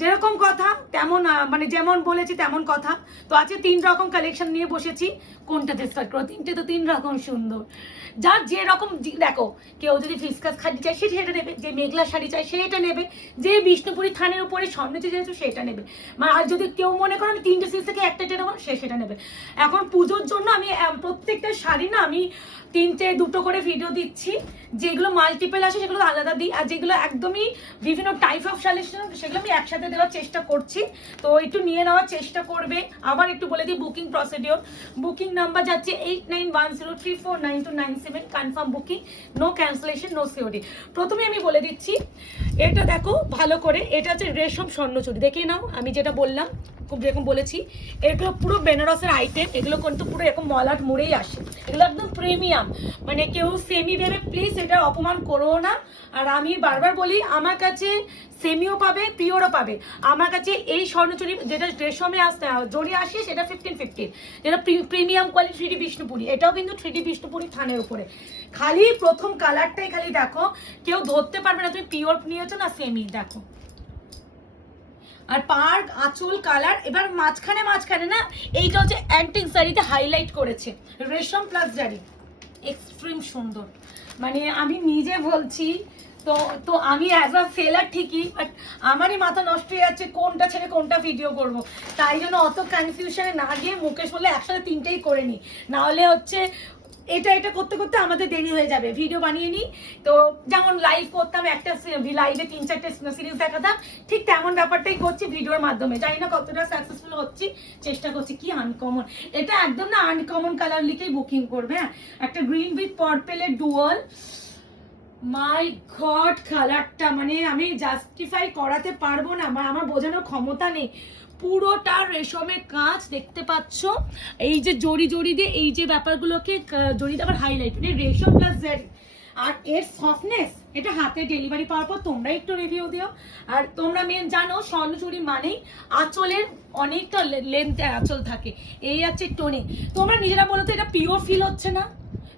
যেরকম কথা তেমন মানে যেমন বলেছি তেমন কথা। তো আজকে 3 রকম কালেকশন নিয়ে বসেছি, কোনটাতে স্টার্ট করো? তিনটে তো 3 রকম সুন্দর, যার যেরকম দেখো, কেউ যদি ফিসকাস শাড়ি চাই সেটা নেবে, যে মেঘলা শাড়ি চাই সেটা নেবে, যে বিষ্ণুপুরি থানের উপরে স্বর্ণচুরি চাইছো সেটা নেবে, মানে আর যদি কেউ মনে করো আমি 3টে সিজ থেকে একটা নেবো সেটা নেবে। এখন পুজোর জন্য আমি প্রত্যেকটা শাড়ি না আমি 3টে 2টো করে ভিডিও দিচ্ছি, যেগুলো মাল্টিপল আসে সেগুলো আলাদা দিই, আর যেগুলো একদমই বিভিন্ন টাইপ অফ শাড়ি সেগুলো আমি একসাথে দেওয়ার চেষ্টা করছি। তো একটু নিয়ে নেওয়ার চেষ্টা করবে। আবার একটু বলে দিই বুকিং প্রসিডিওর। বুকিং নাম্বার যাচ্ছে 8910349297, confirm booking, no cancellation, no COD. প্রথমে আমি বলে দিচ্ছি, এটা দেখো ভালো করে, এটা হচ্ছে রেশম স্বর্ণচুরি, দেখে নাও আমি যেটা বললাম খুব যেরকম বলেছি। এগুলো পুরো বেনারসের আইটেম, এগুলো কিন্তু পুরো এরকম মলাট মুড়েই আসে, এগুলো একদম প্রিমিয়াম, মানে কেউ সেমি ভেবে প্লিজ এটা অপমান করো না। আর আমি বারবার বলি, আমার কাছে সেমিও পাবে পিওরও পাবে। আমার কাছে এই স্বর্ণচুরি যেটা রেশমে আসতে জড়ি আসে সেটা 1550, যেটা প্রিমিয়াম কোয়ালিটি 3D বিষ্ণুপুরি, এটাও কিন্তু 3D বিষ্ণুপুরি থানের উপরে। খালি প্রথম কালারটাই খালি দেখো, কেউ ধরতে পারবে না তুমি পিওর নিয়েছো না সেমি। দেখো আর পার আঁচল কালার, এবার মাঝখানে না এইটা হচ্ছে অ্যান্টিক জারিতে হাইলাইট করেছে, রেশম প্লাস জারি, এক্সট্রিম সুন্দর। মানে আমি নিজে বলছি, তো তো আমি অ্যাজ আ সেলার ঠিকই, বাট আমারই মাথা নষ্ট হয়ে যাচ্ছে কোনটা ছেড়ে কোনটা ভিডিও করব। তাই জন্য অত কনফিউশনে না গিয়ে মুকেশ বলে একসাথে 3টেই করে নিই, নাহলে হচ্ছে এটা করতে করতে আমাদের দেরি হয়ে যাবে, ভিডিও বানিয়ে নিই। তো যেমন লাইভ করতাম, একটা লাইভে 3-4টে সিরিজ দেখাতাম, ঠিক তেমন ব্যাপারটাই করছি ভিডিওর মাধ্যমে। জানি না কতটা সাকসেসফুল হচ্ছি, চেষ্টা করছি। কি আনকমন, এটা একদম না আনকমন কালার লিখেই বুকিং করবে। হ্যাঁ, একটা গ্রিন উইথ পার্পেলের ডুয়াল, মাই গড কালারটা মানে আমি জাস্টিফাই করাতে পারবো না, আমার বোঝানোর ক্ষমতা নেই। পুরোটা রেশমের কাজ দেখতে পাচ্ছ, এই যে জড়ি জড়ি দিয়ে এই যে ব্যাপারগুলোকে জড়ি দিয়ে আবার হাইলাইট, মানে রেশম প্লাস জারি। আর এর সফটনেস, এটা হাতে ডেলিভারি পাওয়ার পর তোমরা একটু রিভিউ দিও। আর তোমরা মেন জানো স্বর্ণচুরি মানেই আঁচলের অনেকটা লেন্থে আঁচল থাকে, এই আছে টোনে। তোমরা নিজেরা বলো তো এটা পিওর ফিল হচ্ছে না?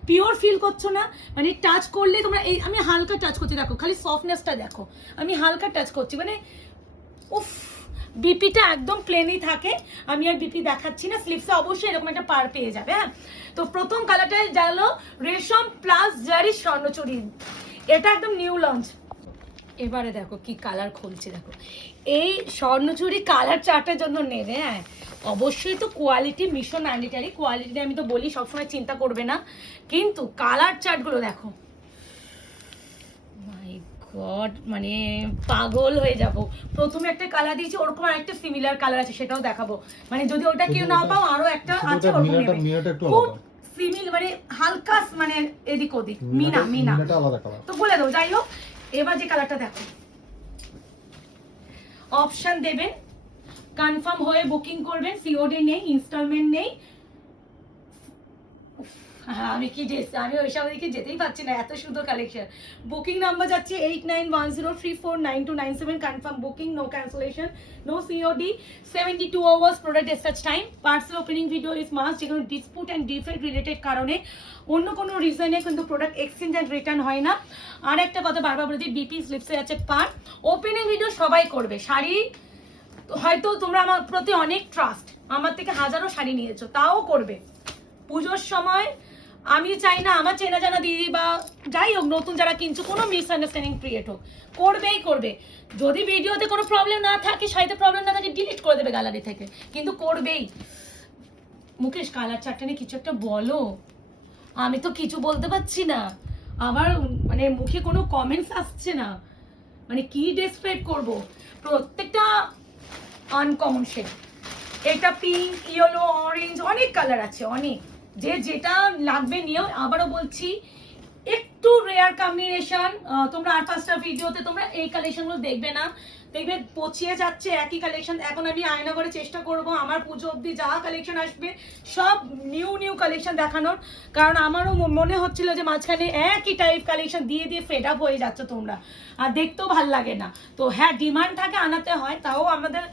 পিওর ফিল করছো না? মানে টাচ করলে তোমরা এই, আমি হালকা টাচ করছি দেখো, খালি সফটনেসটা দেখো, আমি হালকা টাচ করছি, মানে উফ। বিপিটা একদম প্লেনই থাকে, আমি আর বিপি দেখাচ্ছি না, স্লিপসে অবশ্যই এরকম একটা পার পেয়ে যাবে। হ্যাঁ, তো প্রথম কালারটা গেল রেশম প্লাস জারি স্বর্ণচুরি, এটা একদম নিউ লঞ্চ। এবারে দেখো কি কালার খুলছে, দেখো এই স্বর্ণচুরি কালার চার্টের জন্য নেবে। হ্যাঁ, অবশ্যই তো কোয়ালিটি মিশন ম্যান্ডেটারি, কোয়ালিটি আমি তো বলি সবসময় চিন্তা করবে না, কিন্তু কালার চার্টগুলো দেখো, মাই গড, মানে পাগল হয়ে যাব। প্রথমে একটা কালার দিয়েছি, ওরকম আরেকটা সিমিলার কালার আছে, সেটাও দেখাবো। মানে যদি ওটা কেউ না পাও আরো একটা আছে, ওরকম নেবে, খুব সিমিল, মানে হালকা, মানে এদিক ওদিক, মিনা তো বলে দাও। যাই হোক, এবার যে কালারটা দেখো, অপশন দেবেন, কনফার্ম হয়ে বুকিং করবেন, সিওডি নেই, ইনস্টলমেন্ট নেই। আমি ওইসব দিকে যেতেই পারছি না, এত সুন্দর কালেকশন। বুকিং নাম্বার যাচ্ছে 8910349297, confirm booking, no cancellation, no COD, 72 hours product dispatch time. Parcel opening video is must, যেগুলো ডিসপুট অ্যান্ড ডিফেক্ট রিলেটেড কারণে, অন্য কোনো রিজনে কিন্তু প্রোডাক্ট এক্সচেঞ্জ অ্যান্ড রিটার্ন হয় না। আর একটা কথা বারবার বলে দিই, বিপি স্লিপসে আছে পার। ওপেনিং ভিডিও সবাই করবে, শাড়ি হয়তো তোমরা আমার প্রতি অনেক ট্রাস্ট, আমার থেকে হাজারো শাড়ি নিয়েছো, তাও করবে। পুজোর সময় আমি চাই না আমার চেনা জানা দিদি বা যাই হোক নতুন যারা কিনছো কোনো মিসআন্ডারস্ট্যান্ডিং ক্রিয়েট হোক, করবেই। যদি ভিডিওতে কোনো প্রবলেম না থাকে, শাড়িতে প্রবলেম না থাকে, ডিলিট করে দেবে গ্যালারি থেকে, কিন্তু করবেই। মুকেশ কালার চারটা নিয়ে কিছু একটা বলো, আমি তো কিছু বলতে পারছি না, আমার মানে মুখে কোনো কমেন্টস আসছে না, মানে কি ডেসক্রাইব করব। প্রত্যেকটা আনকমন শেড, এটা পিঙ্ক, ইয়েলো, অরেঞ্জ, অনেক কালার আছে, অনেক, যে যেটা লাগবে নিও। আবারও বলছি, একটু রেয়ার কম্বিনেশন, তোমরা আর 5টা ভিডিওতে তোমরা এই কালেকশনগুলো দেখবে না, দেখবে পচিয়ে যাচ্ছে একই কালেকশন। এখন আমি আয়না করে চেষ্টা করব আমার পুজো অবধি যা কালেকশন আসবে সব নিউ কালেকশন দেখানোর, কারণ আমারও মনে হচ্ছিল যে মাঝখানে একই টাইপ কালেকশন দিয়ে ফেড আপ হয়ে যাচ্ছে তোমরা, আর দেখতেও ভাল লাগে না। তো হ্যাঁ, ডিমান্ড থাকে, আনাতে হয়, তাও আমাদের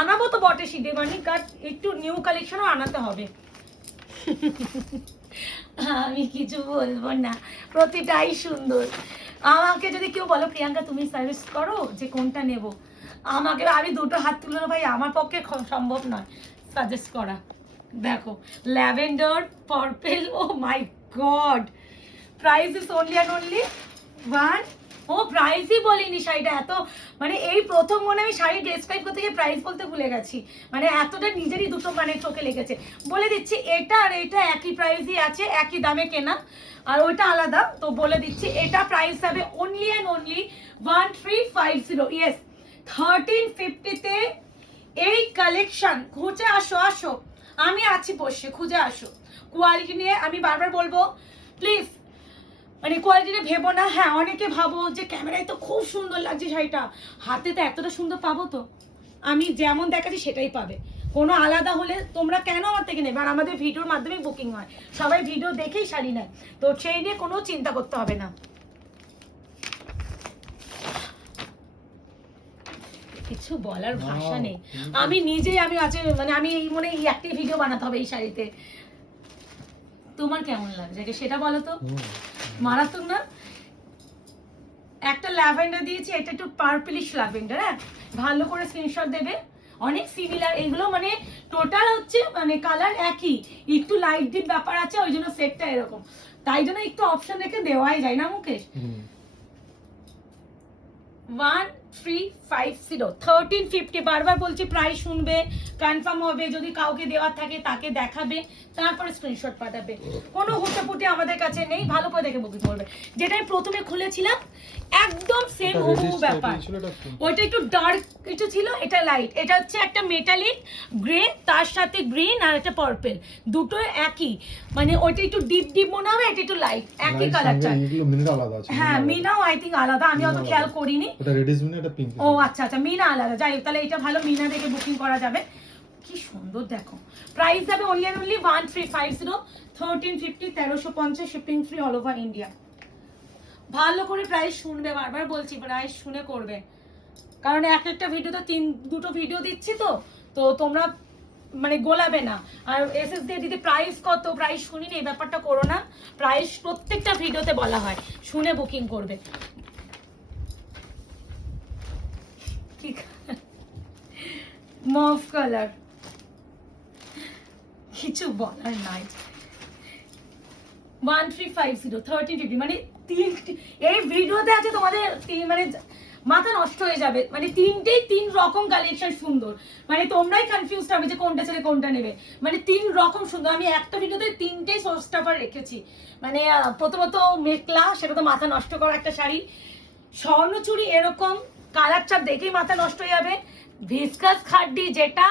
আনাবো তো বটে, সেই ডিমান্ডিং কার্ড, একটু নিউ কালেকশনও আনাতে হবে। আমি কিছু বলবো না, প্রতিটাই সুন্দর। আমাকে যদি কেউ বলো প্রিয়াঙ্কা তুমি সাজেস্ট করো যে কোনটা নেব, আমাকে আমি দুটো হাত তুলে ভাই আমার পক্ষে সম্ভব নয় সাজেস্ট করা। দেখো lavender purple, oh my god, price is only and only one, ও প্রাইসই বলিনি শাড়িটা এত, মানে এই প্রথম মনে আমি শাড়ি ডেসক্রাইব করতে গিয়ে প্রাইস বলতে ভুলে গেছি, মানে এতটা নিজেরই দুটো মানে চোখে লেগেছে। বলে দিচ্ছি এটা আর এটা একই প্রাইসই আছে, একই দামে কেনা, আর ওইটা আলাদা। তো বলে দিচ্ছি এটা প্রাইস হবে অনলি অ্যান্ড অনলি 1350, ইয়েস 1350-তে এই কালেকশন। খুঁজে আসো, আসো, আমি আছি বসে, খুঁজে আসো। কোয়ালিটি নিয়ে আমি বারবার বলবো প্লিজ, মানে কোয়ালিটিটা ভেবো না। হ্যাঁ অনেকে ভাবো যে ক্যামেরায় তো খুব সুন্দর লাগছে শাড়িটা, হাতে তো এতটা সুন্দর পাবো, তো আমি যেমন দেখাচ্ছি সেটাই পাবে, কোনো আলাদা হলে তোমরা কেন আমার থেকে নেবে? আর আমাদের ভিডিওর মাধ্যমে বুকিং হয়, সবাই ভিডিও দেখেই শাড়ি নেয়, তো সেই নিয়ে কোনো চিন্তা করতে হবে না। কিছু বলার ভাষা নেই, আমি নিজেই আমি আছে মানে আমি এই মনে এই একটি ভিডিও বানাতে হবে এই শাড়িতে। তোমার কেমন লাগছে সেটা বলো তো, মারাত্মক না? একটা ল্যাভেন্ডার দিয়েছি, এটা একটু পার্পলিশ ল্যাভেন্ডার, হ্যাঁ ভালো করে স্ক্রিনশট দেবে। অনেক সিমিলার এগুলো, মানে টোটাল হচ্ছে মানে কালার একই, একটু লাইট ডিপ ব্যাপার আছে, ওই জন্য সেটটা এরকম, তাই জন্য একটু অপশন রেখে দেওয়াই যায় না মুকেশ। 1350, 1350, বারবার বলছি প্রাইস শুনবে, কনফার্ম হবে, যদি কাউকে দেওয়ার থাকে তাকে দেখাবে, তারপরে স্ক্রিনশট পাঠাবে। কোনো হুটেপুটে আমাদের কাছে নেই, ভালো করে দেখে বুকিং করবে। যেটা আমি প্রথমে খুলেছিলাম একদম সেম হুবহু ব্যাপার, ওইটা একটু ডার্ক এটা ছিল, এটা লাইট, এটা হচ্ছে একটা মেটালিক গ্রে, তার সাথে গ্রিন আর একটা পার্পল, দুটো একই, মানে ওইটা একটু ডিপ ডিপ মনে হবে, এটা একটু লাইট, একই কালারটা। হ্যাঁ মিনাও আই থিঙ্ক আলাদা, আমি অত খেয়াল করিনি। ও আচ্ছা আচ্ছা, মিনা আলাদা, যাই হোক তাহলে এটা ভালো, মিনা দেখে বুকিং করা যাবে। কি সুন্দর দেখো, প্রাইস যাবে only and only 1350, 1350, 1350, shipping free all over India. ভালো করে প্রাইস শুনবে, বারবার বলছি প্রাইস শুনে করবে, কারণ এক একটা ভিডিওতে দুটো ভিডিও দিচ্ছি, তো তো তোমরা মানে গোলাবে না। আর এসএস দিয়ে দিদি প্রাইস কত, প্রাইস শুনিনি, এই ব্যাপারটা করো না, প্রাইস প্রত্যেকটা ভিডিওতে বলা হয়, শুনে বুকিং করবে। কি মফ কালার, কিছু বলার নাই। 1350, 1350, মানে এই ভিডিওতে আছে তোমাদের মানে মাথা নষ্ট হয়ে যাবে, মানে তিনটেই তিন রকম কালেকশন সুন্দর, মানে তোমরাই কনফিউজ হবে যে কোনটা ছেড়ে কোনটা নেবে, মানে তিন রকম সুন্দর। আমি একটা ভিডিওতে তিনটেই শোস্টপার রেখেছি, মানে প্রথমত মেঘলা, সেটা তো মাথা নষ্ট করা একটা শাড়ি, স্বর্ণচুরি এরকম কালার চাপ দেখেই মাথা নষ্ট হয়ে যাবে, ভিসকাস খাড্ডি যেটা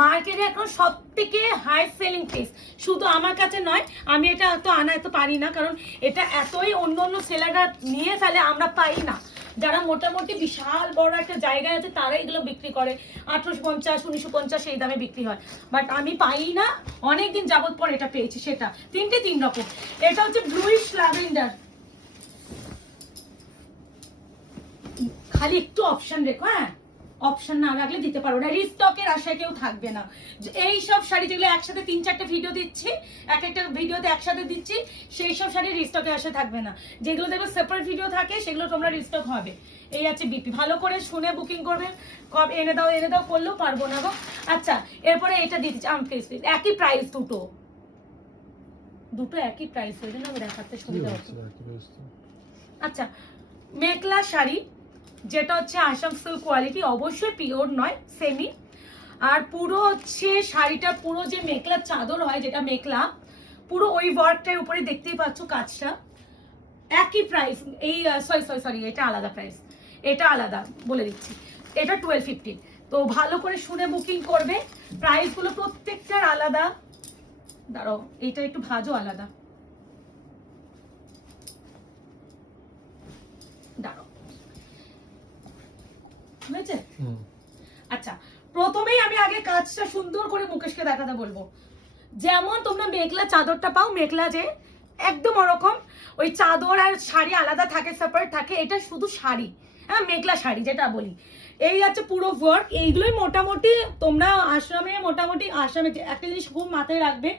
মার্কেটে এখন সব থেকে হাই সেলিং পিস, শুধু আমার কাছে নয়, আমি এটা এত আনা এত পারি না, কারণ এটা এতই অন্য অন্য সেলাররা নিয়ে ফেলে, আমরা পাই না। যারা মোটামুটি বিশাল বড় একটা জায়গায় আছে তারা এগুলো বিক্রি করে 1850, 1950 এই দামে বিক্রি হয়, বাট আমি পাই না, অনেকদিন যাবত পর এটা পেয়েছি। সেটা তিনটে তিন রকম, এটা হচ্ছে ব্লুইশ ল্যাভেন্ডার, খালি একটু অপশন রেখো, হ্যাঁ অপশন না রাখলে দিতে পারো না, রিস্টকের আশায় কেউ থাকবে না। এই সব শাড়ি যেগুলো একসাথে 3-4টা ভিডিও দিচ্ছি, এক একটা ভিডিওতে একসাথে দিচ্ছি, সেই সব শাড়ি রিস্টকের আশায় থাকবে না, যেগুলো দেখো সেপারেট ভিডিও থাকে সেগুলো তোমরা রিস্টক হবে। এই আছে বিপি, ভালো করে শুনে বুকিং করবে, কবে এনে দাও করলেও পারবো না গো। আচ্ছা এরপরে এটা দিচ্ছি একই প্রাইস, দুটো একই প্রাইস, ওই জন্য দেখাতে সুবিধা হচ্ছে। আচ্ছা মেখলা শাড়ি, যেটা হচ্ছে আসাম সিল্ক কোয়ালিটি, অবশ্যই পিওর নয়, সেমি, আর পুরো হচ্ছে শাড়িটা পুরো যে মেখলা চাদর হয়, যেটা মেখলা পুরো ওই ওয়ার্কটার উপরে দেখতেই পাচ্ছ কাজটা, একই প্রাইস। এই সরি এটা আলাদা প্রাইস, এটা আলাদা বলে দিচ্ছি, এটা 1250। তো ভালো করে শুনে বুকিং করবে, প্রাইসগুলো প্রত্যেকটার আলাদা। দাঁড়াও এটা একটু ভাজও আলাদা, দাঁড়াও হয়েছে। আচ্ছা প্রথমেই আমি আগে কাজটা সুন্দর করে মুকেশকে দেখাতে বলবো, যেমন তোমরা মেখলা চাদরটা পাও, মেখলা যে একদম ওরকম, ওই চাদর আর শাড়ি আলাদা থাকে, সেপারেট থাকে, এটা শুধু শাড়ি, হ্যাঁ মেখলা শাড়ি যেটা বলি। এই আছে পুরো ওয়ার্ক, এইগুলোই মোটামুটি তোমরা আসামে একটা জিনিস খুব মাথায় রাখবে,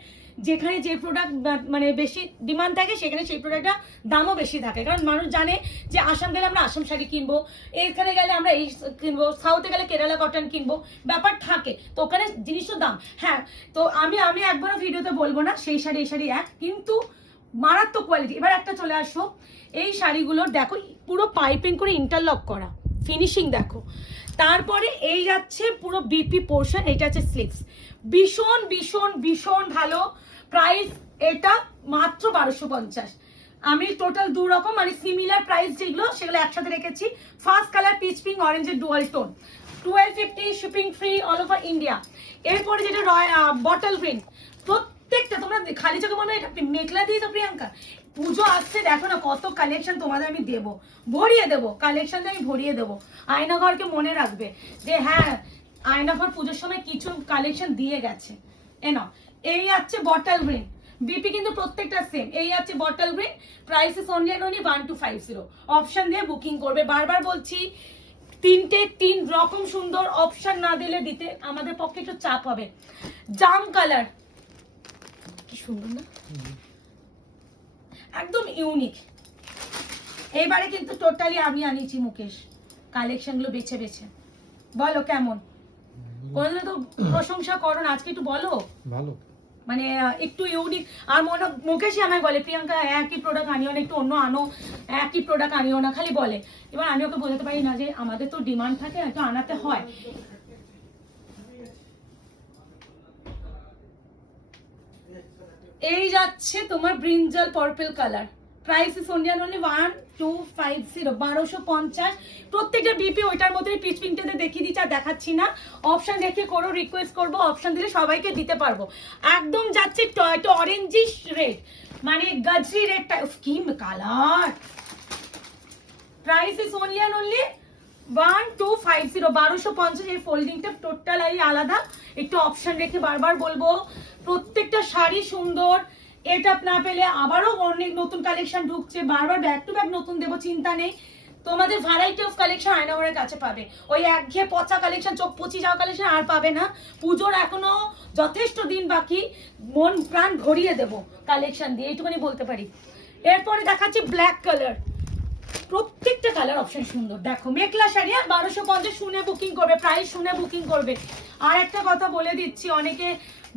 যেখানে যে প্রোডাক্ট মানে বেশি ডিমান্ড থাকে সেখানে সেই প্রোডাক্টটা দামও বেশি থাকে, কারণ মানুষ জানে যে আসাম গেলে আমরা আসাম শাড়ি কিনবো, এখানে গেলে আমরা এই কিনবো, সাউথে গেলে কেরালা কটন কিনবো, ব্যাপার থাকে। তো ওখানে জিনিসটার দাম, হ্যাঁ। তো আমি একবারও ভিডিওতে বলবো না সেই শাড়ি এই শাড়ি এক, কিন্তু মারাত্মক কোয়ালিটি। এবার একটা চলে আসো, এই শাড়িগুলোর দেখো পুরো পাইপিং করে ইন্টারলক করা, ফিনিশিং দেখো। তারপরে এই যাচ্ছে পুরো বিপি পোর্শন, এটা হচ্ছে স্লিভস, ভীষণ ভীষণ ভীষণ ভালো প্রাইস। এটা মাত্র 1250। আমি টোটাল দু রকম মানে সিমিলার প্রাইস যেগুলো সেগুলো একসাথে রেখেছি। ফার্স্ট কালার পিচ পিঙ্ক অরেঞ্জের dual tone, 1250, shipping free all over India. এরপরে যেটা বটল গ্রিন, প্রত্যেকটা তোমরা খালি চোখে মনে হয় এটা মেঘলা দিয়েছো প্রিয়াঙ্কা। পুজো আসছে, দেখো না কত কালেকশন তোমাদের আমি দেবো, ভরিয়ে দেবো কালেকশন দিয়ে, আমি ভরিয়ে দেবো। আয়নাঘরকে মনে রাখবে যে হ্যাঁ আয়নাঘর পুজোর সময় কিছু কালেকশন দিয়ে গেছে। এনাও এই আছে বটল গ্রিন, বিপি কিন্তু প্রত্যেকটা সেম। এই আছে bottle green, price is only 1250। Option দিয়ে বুকিং করবে। বারবার বলছি তিন রকম সুন্দর, অপশন না দিলে দিতে আমাদের পক্ষে একটু চাপ হবে। জাম কালার কি সুন্দর না, একদম ইউনিক। এইবারে কিন্তু টোটালি আমি আনিয়েছি মুকেশ কালেকশন গুলো বেছে বেছে। বলো কেমন, কোনদিন তো প্রশংসা করো না, আজকে একটু বলো। ভালো মানে একটু ইউনিক। আর মুকেশই আমায় বলে প্রিয়াঙ্কা একই প্রোডাক্ট আনিও না, একটু অন্য আনো, একই প্রোডাক্ট আনিও না, খালি বলে। এবার আমি ওকে বোঝাতে পারি না যে আমাদের তো ডিমান্ড থাকে, একটু আনাতে হয়। এই যাচ্ছে তোমার brinjal purple colour, price is only 1250, 1250। প্রত্যেকটা বিপি ওইটার মধ্যে পিচ পিঙ্কটাতে দেখিয়ে দিচ্ছি, আর দেখাচ্ছি না। অপশন দেখে করো, রিকোয়েস্ট করবো, অপশন দিলে সবাইকে দিতে পারবো। একদম যাচ্ছে টয়টো অরেঞ্জিশ রেড, মানে গাজরি রেডটা, কি কালার। Price is only 1250, 1250। এই ফোল্ডিংটা টোটাল আলাদা, একটু অপশন রেখে বারবার বলবো। প্রত্যেকটা শাড়ি সুন্দর, এটা না পেলে আবারও অনেক নতুন কালেকশন ঢুকছে, বারবার ব্যাক টু ব্যাক নতুন দেবো, চিন্তা নেই। তোমাদের ভ্যারাইটি অফ কালেকশন আয়নাঘরের কাছে পাবে। ওই একঘেয়ে পচা কালেকশন, চোখ পচি যাওয়া কালেকশন আর পাবে না। পুজোর এখনো যথেষ্ট দিন বাকি, মন প্রাণ ভরিয়ে দেবো কালেকশন দিয়ে, এইটুকুনি বলতে পারি। এরপরে দেখাচ্ছি ব্ল্যাক কালার, প্রত্যেকটা কালার অপশন সুন্দর। দেখো মেঘলা শাড়ি, 1250 শুনে বুকিং করবে, প্রাইস শুনে বুকিং করবে। আর একটা কথা বলে দিচ্ছি, অনেকে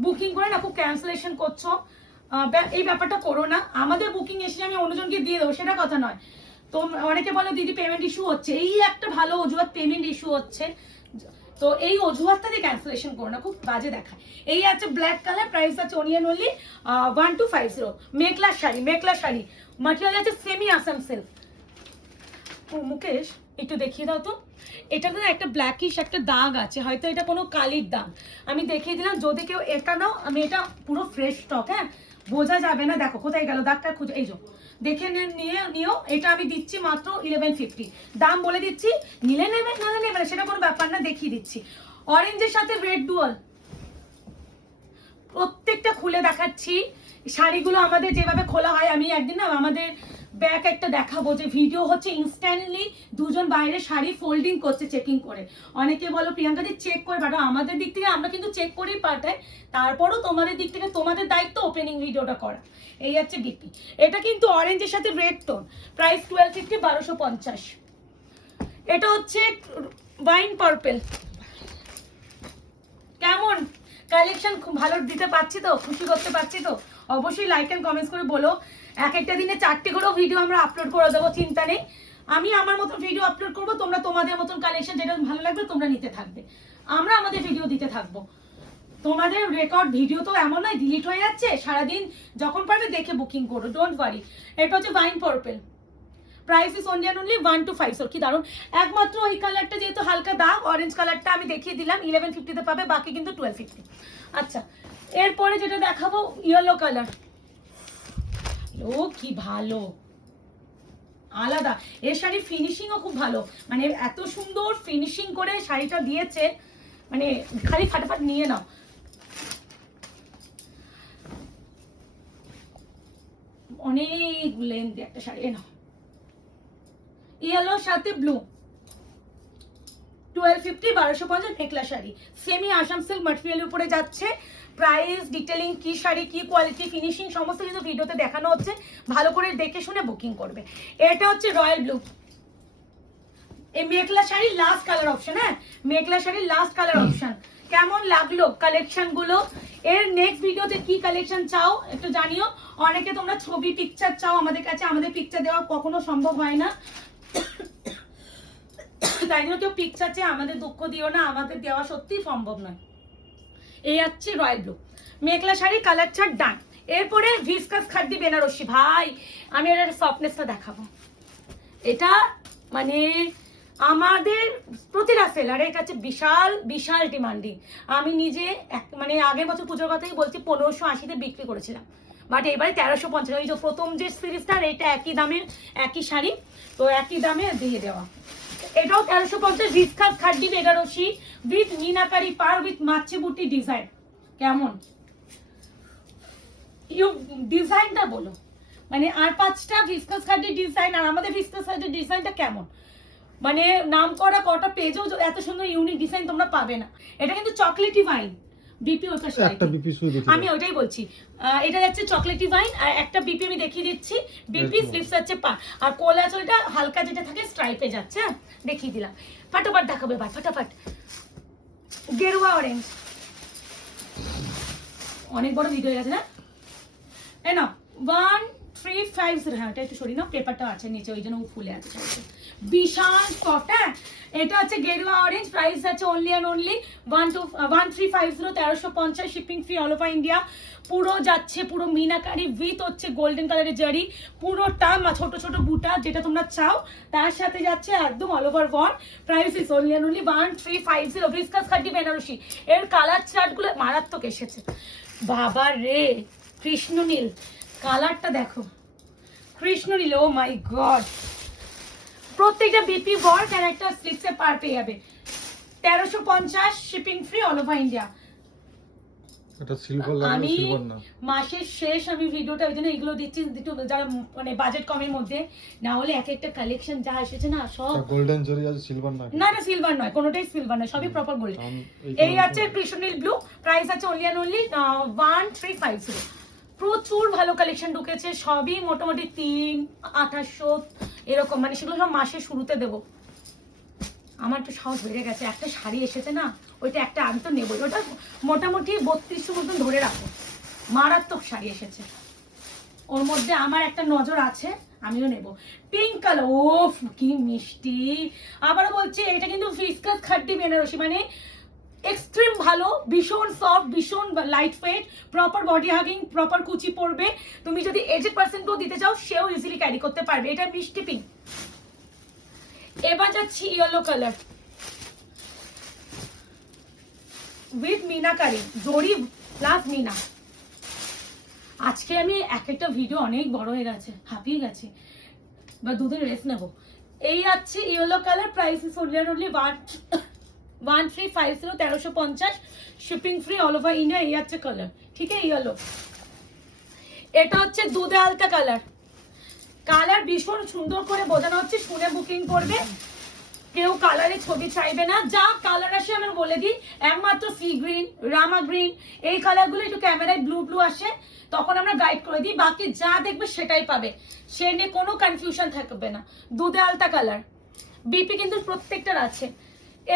বুকিং করে না খুব ক্যান্সেলেশন করছো, এই ব্যাপারটা করো না। আমাদের বুকিং এসে আমি অন্যজনকে দিয়ে দেবো সেটা কথা নয়। তো অনেকে বলো দিদি পেমেন্ট ইস্যু হচ্ছে, এই একটা ভালো অজুহাত, পেমেন্ট ইস্যু হচ্ছে, তো এই অজুহাতটা দিয়ে ক্যান্সেলেশন করো না, খুব বাজে দেখায়। এই আছে ব্ল্যাক কালার, প্রাইস আছে অনিয়ন অনলি 1250। মেঘলা শাড়ি, মেঘলা শাড়ি, মাটেরিয়াল আছে সেমি আসাম সিল্ক। ও মুকেশ একটু দেখিয়ে দাও তো, এটা না একটা ব্ল্যাকিশ একটা দাগ আছে, হয়তো এটা কোনো কালির দাগ, আমি দেখিয়ে দিলাম। যদি কেউ এটা নাও, আমি এটা পুরো ফ্রেশ স্টক, হ্যাঁ বোঝা যাবে না। দেখো কোথায় গেল দাগটা, খুঁজে এই যে দেখে নিও। এটা আমি দিচ্ছি মাত্র 1150, দাম বলে দিচ্ছি, নিলে নেবে নালে নেবে না, সেটা কোনো ব্যাপার না, দেখিয়ে দিচ্ছি। অরেঞ্জের সাথে রেড ডুয়াল, প্রত্যেকটা খুলে দেখাচ্ছি। শাড়িগুলো আমাদের যেভাবে খোলা হয়, আমি একদিন না আমাদের ব্যাক একটা দেখাবো, যে ভিডিও হচ্ছে ইনস্ট্যান্টলি দুজন বাইরে শাড়ি ফোল্ডিং করছে চেকিং করে। অনেকে বলো প্রিয়াঙ্কা দি চেক করে পাঠাও, আমাদের দিক থেকে আমরা কিন্তু চেক করেই পাঠাই, তারপরও তোমাদের দিক থেকে তোমাদের দায়িত্ব ওপেনিং ভিডিওটা করা। এই হচ্ছে বিপি, এটা কিন্তু অরেঞ্জের সাথে রেড টোন, প্রাইস 1250, 1250। এটা হচ্ছে ওয়াইন পার্পল। কেমন কালেকশন, খুব ভালো দিতে পারছি তো, খুশি করতে পারছি তো? অবশ্যই লাইক এন্ড কমেন্টস করে বলো। এক একটা দিনে 4টে করেও ভিডিও আমরা আপলোড করে দেবো, চিন্তা নেই। আমি আমার মতন ভিডিও আপলোড করবো, তোমরা তোমাদের মতন কালেকশন যেটা ভালো লাগবে তোমরা নিতে থাকবে, আমরা আমাদের ভিডিও দিতে থাকবো। তোমাদের রেকর্ড ভিডিও তো এমন নয় ডিলিট হয়ে যাচ্ছে, সারাদিন যখন পারবে দেখে বুকিং করো, ডোন্ট ওয়ারি। এটা হচ্ছে wine purple, price is only 1250। কি দারুন, একমাত্র ওই কালারটা যেহেতু হালকা দাগ, অরেঞ্জ কালারটা আমি দেখিয়ে দিলাম 1150-তে পাবে, বাকি কিন্তু 1250। আচ্ছা এরপরে যেটা দেখাবো ইয়েলো কালার, ও কি ভালো, আলাদা। এর শাড়ি ফিনিশিংও খুব ভালো, মানে এত সুন্দর ফিনিশিং করে শাড়িটা দিয়েছে, মানে খালি ফাটাফাট নিয়ে নাও। অনেক লেন্থ একটা শাড়ি, এ নাও ইয়েলোর সাথে ব্লু, 1250, 1250 মেঘলা শাড়ি, সেমি আসাম সিল্ক ম্যাটেরিয়ালের উপরে যাচ্ছে, প্রাইস ডিটেলিং, কি শাড়ি, কি কোয়ালিটি, ফিনিশিং সমস্ত কিছু ভিডিওতে দেখানো হচ্ছে, ভালো করে দেখে শুনে বুকিং করবে। এটা হচ্ছে রয়্যাল ব্লু, এই মেঘলা শাড়ির লাস্ট কালার অপশন। হ্যাঁ, মেঘলা শাড়ির লাস্ট কালার অপশন। কেমন লাগলো কালেকশন গুলো? এর নেক্সট ভিডিওতে কি কালেকশন চাও একটু জানিও। অনেকে তোমরা ছবি পিকচার চাও আমাদের কাছে, আমাদের পিকচার দেওয়া কখনো সম্ভব হয় না, তাই জন্য কেউ পিকচার চেয়ে আমাদের দুঃখ দিও না, আমাদের দেওয়া সত্যিই সম্ভব নয়। এই হচ্ছে রয়্যাল ব্লু মেঘলা শাড়ি, কালার চার্ট ডান। এরপরে ভিসকাস খাদ্দি বেনারসি। ভাই আমি এর সফটনেসটা দেখাবো, এটা মানে আমাদের প্রতিটা সেলারের কাছে বিশাল বিশাল ডিমান্ডিং। আমি নিজে মানে আগের বছর পুজোর কথাই বলছি, 1580-তে বিক্রি করেছিলাম, বাট এবারে 1350। ওই যে প্রথম যে সিরিজটা, এটা একই দামের একই শাড়ি, তো একই দামে দিয়ে দেওয়া। এটাও 1350 ভিসকাস খাদ্দি বেনারসি উইথ মিনাকারি পার উইথ মাছি বুটি ডিজাইন। কেমন ইউ ডিজাইনটা বলো, মানে আর 5টা ভিসকাস খাদ্দি ডিজাইন, আর আমাদের ভিসকাস খাদ্দি ডিজাইনটা কেমন, মানে নাম করা কটা পেজও এত সুন্দর ইউনিক ডিজাইন তোমরা পাবে না। এটা কিন্তু চকলেটি ওয়াইন, বিপি ওটা একটা বিপি শুধু, আমি ওটাই বলছি। এটা যাচ্ছে চকলেটি ওয়াইন, আর একটা বিপি আমি দেখিয়ে দিচ্ছি, বিপি স্লিপস আছে পা, আর কোলাচলটা হালকা যেটা থাকে স্ট্রাইপে যাচ্ছে। দেখিয়ে দিলাম, ফটাফট দেখাবে ভাই, ফটাফট। গেরুয়া অরেঞ্জ, অনেক বড় ভিডিও হয়ে গেছে না? এ না 1350। হ্যাঁ এটা একটু সরি না, পেপারটা আছে নিচে ওই জন্য ফুলে আছে, বিশাল সফট। হ্যাঁ এটা হচ্ছে গেরুয়া অরেঞ্জ, প্রাইস আছে only and only 1350, 1350, shipping free all over India. পুরো যাচ্ছে পুরো মিনাকারি উইথ হচ্ছে গোল্ডেন কালারের জারি, পুরোটা ছোট ছোট বুটা যেটা তোমরা চাও, তার সাথে যাচ্ছে একদম all over one. Price is only and only 1350। Viscose khadi Banarasi, এর কালার চার্টগুলো মারাত্মক এসেছে বাবা রে। কৃষ্ণ নীল কালারটা দেখো, কৃষ্ণ নীল, ও মাই গড। প্রত্যেকটা বিপি ওয়ার্ক আর একটা স্লিপসে পার পেয়ে যাবে। 1350, shipping free all over India. এটা সিলভার লাগানো, সিলভার না। মাসের শেষ আমি ভিডিওটা ওই জন্য এগুলো দিচ্ছি, যারা মানে বাজেট কমের মধ্যে, না হলে এক একটা কালেকশন যা এসেছে না সব গোল্ডেন জরি আছে, সিলভার না। না না সিলভার নয়, কোনোটাই সিলভার নয়, সবই প্রপার গোল্ড। এই আছে কৃষ্ণনীল ব্লু, প্রাইস আছে অনলি অ্যান্ড অনলি 1350। প্রচুর ভালো কালেকশন ঢুকেছে, সবই মোটামুটি 300-2800 এরকম, মানে সেগুলো সব মাসের শুরুতে দেবো। আমার একটু সাহস বেড়ে গেছে, একটা শাড়ি এসেছে না, ওইটা একটা আমি তো নেবো, ওটা মোটামুটি 3200 মতন ধরে রাখো। মারাত্মক শাড়ি এসেছে, ওর মধ্যে আমার একটা নজর আছে, আমিও নেব। পিঙ্ক কালার, ও কি মিষ্টি। আবারও বলছি এটা কিন্তু ভিসকাস খাদ্দি বেনারসি, মানে এক্সট্রিম ভালো, ভীষণ সফট, ভীষণ light weight, proper body hugging, proper কুচি পড়বে। তুমি যদি এজেড পার্সনকেও দিতে চাও সেও ইজিলি ক্যারি করতে পারবে। এটা মিষ্টি পিঙ্ক। এবার যাচ্ছি ইয়েলো কালার উইথ মিনাকারি, জরি প্লাস মিনা। আজকে আমি একটা ভিডিও অনেক বড় হয়ে গেছে, হাঁপিয়ে গেছে, বা দুদিন রেস্ট নেবো। এই আছে yellow colour, price is only 1350, 1350, shipping free all over India. এই আছে কালার, ঠিক আছে ইয়েলো। এটা হচ্ছে দুধে আলতা কালার, কালার ভীষণ সুন্দর করে বোঝানো হচ্ছে, শুনে বুকিং করবে। কেউ কালারে ছবি চাইবে না, যা কালার আসে আমরা বলে দিই, একমাত্র সি গ্রিন, রামা গ্রিন, এই কালারগুলো একটু ক্যামেরায় ব্লু ব্লু আসে, তখন আমরা গাইড করে দিই, বাকি যা দেখবে সেটাই পাবে, সে নিয়ে কোনো কনফিউশন থাকবে না। দুধে আলতা কালার, বিপি কিন্তু প্রত্যেকটার আছে।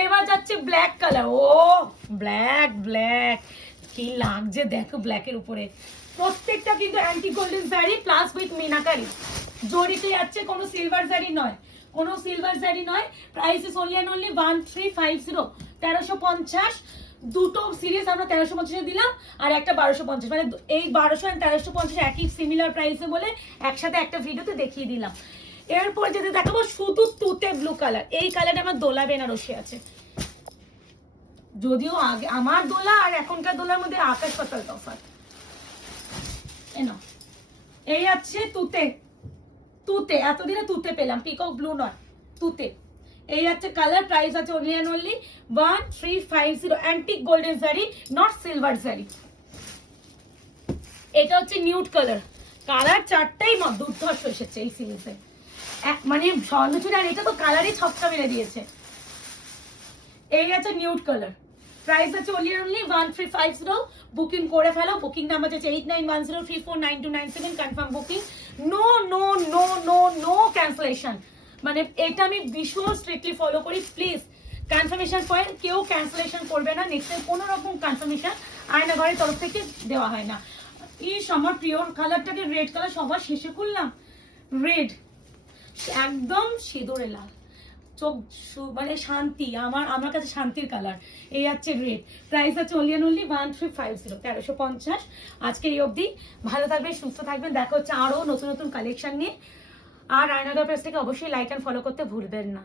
এবার যাচ্ছে ব্ল্যাক কালার, ও ব্ল্যাক ব্ল্যাক কি লাগছে দেখো ব্ল্যাকের উপরে। প্রত্যেকটা কিন্তু অ্যান্টি গোল্ডেন জারি প্লাস উইথ মিনাকারি, জরিতে যাচ্ছে, কোনো সিলভার জারি নয়, কোনো সিলভার জারি নয়। Price is only and only 1350, 1350। দুটো সিরিজ আমরা 1350 দিলাম, আর একটা 1250, মানে এই 1200 আর 1350 একই সিমিলার প্রাইসে বলে একসাথে একটা ভিডিওতে দেখিয়ে দিলাম। এরপর যেটা দেখাবো শুধু তুতে ব্লু কালার, এই কালারটা আমার দোলা বেনারসি আছে, যদিও আগে আমার দোলা আর এখনকার দোলার মধ্যে আকাশ পাতাল তফাৎ। এই আছে তুতে, তুতে এতদিনে তুতে পেলাম, পিকক ব্লু নয়, তুতে। এই আছে কালার, প্রাইস আছে only and only 1350, antique golden জারি, নট সিলভার জারি। এটা হচ্ছে নিউড কালার, কালার চারটাই দুর্ধর্ষ এসেছে এই সিরিজে, মানে স্বর্ণচূড়, আর এটা তো কালারই ছক্কা মেরে দিয়েছে। এই আছে নিউড কালার, প্রাইস আছে অনলি 1350। বুকিং করে ফেলো। বুকিং নাম্বার আছে 8910349297। Confirm booking. No no no no no cancellation. মানে এটা আমি ভীষণ স্ট্রিক্টলি ফলো করি। প্লিজ কনফার্মেশন পরে কেউ ক্যান্সেলেশন করবে না। নেক্সট টাইম কোনো রকম কনফার্মেশন আয়না ঘরের তরফ থেকে দেওয়া হয় না। ইস, আমার প্রিয় কালারটাকে রেড কালার সবার শেষে করলাম। রেড একদম সিঁদুরে লাল, চোখ মানে শান্তি, আমার কাছে শান্তির কালার। এই হচ্ছে রেড। প্রাইস আছে অনলি 1350, 1350। আজকে এই অবধি। ভালো থাকবেন, সুস্থ থাকবেন। দেখা হচ্ছে আরও নতুন নতুন কালেকশন নিয়ে। আর আয়নাঘর পেজ থেকে অবশ্যই লাইক অ্যান্ড ফলো করতে ভুলবেন না।